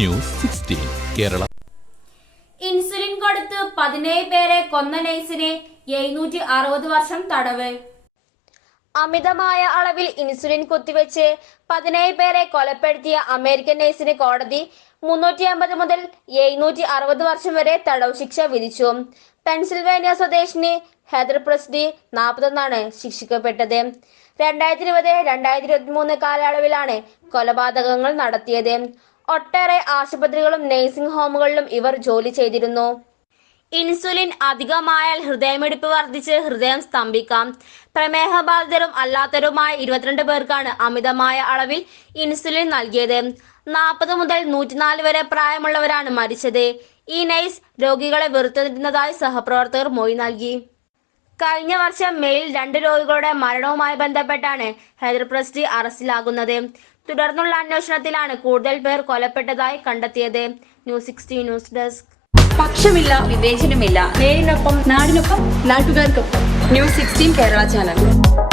News sixteen Kerala. Insulin കൊടുത്ത് പതിനേഴ് പേരെ കൊന്ന നൈസിനെ എഴുന്നൂറ്റി അറുപത് വർഷം തടവ്. അമിതമായ അളവിൽ ഇൻസുലിൻ കുത്തിവെച്ച് പതിനേഴ് പേരെ കൊലപ്പെടുത്തിയ അമേരിക്കൻ നേഴ്സിന് കോടതി മുന്നൂറ്റി അമ്പത് മുതൽ എഴുന്നൂറ്റി അറുപത് വർഷം വരെ തടവ് ശിക്ഷ വിധിച്ചു. പെൻസിൽവേനിയ സ്വദേശിനി ഹെദർ പ്രസ്ഡി നാൽപ്പത്തൊന്നാണ് ശിക്ഷിക്കപ്പെട്ടത്. രണ്ടായിരത്തി ഇരുപത് രണ്ടായിരത്തി ഇരുപത്തി മൂന്ന് കാലയളവിലാണ് കൊലപാതകങ്ങൾ നടത്തിയത്. ഒട്ടേറെ ആശുപത്രികളും നഴ്സിംഗ് ഹോമുകളിലും ഇവർ ജോലി ചെയ്തിരുന്നു. ഇൻസുലിൻ അധികമായാൽ ഹൃദയമിടിപ്പ് വർദ്ധിച്ച് ഹൃദയം സ്തംഭിക്കാം. പ്രമേഹബാധിതരും അല്ലാത്തവരുമായ ഇരുപത്തിരണ്ട് പേർക്കാണ് അമിതമായ അളവിൽ ഇൻസുലിൻ നൽകിയത്. നാൽപ്പത് മുതൽ നൂറ്റിനാല് വരെ പ്രായമുള്ളവരാണ് മരിച്ചത്. ഈ നൈസ് രോഗികളെ വെറുത്തിരുന്നതായി സഹപ്രവർത്തകർ മൊഴി നൽകി. കഴിഞ്ഞ വർഷം മെയിൽ രണ്ട് രോഗികളുടെ മരണവുമായി ബന്ധപ്പെട്ടാണ് ഹൈദർ പ്രസ്റ്റി അറസ്റ്റിലാകുന്നത്. തുടർന്നുള്ള അന്വേഷണത്തിലാണ് കൂടുതൽ പേർ കൊലപ്പെട്ടതായി കണ്ടെത്തിയത്. News sixty news desk. പക്ഷമില്ല വിവേചനമില്ല. നേരിനൊപ്പം നാടിനൊപ്പം നാട്ടുകാർക്കൊപ്പം. News sixteen Kerala channel.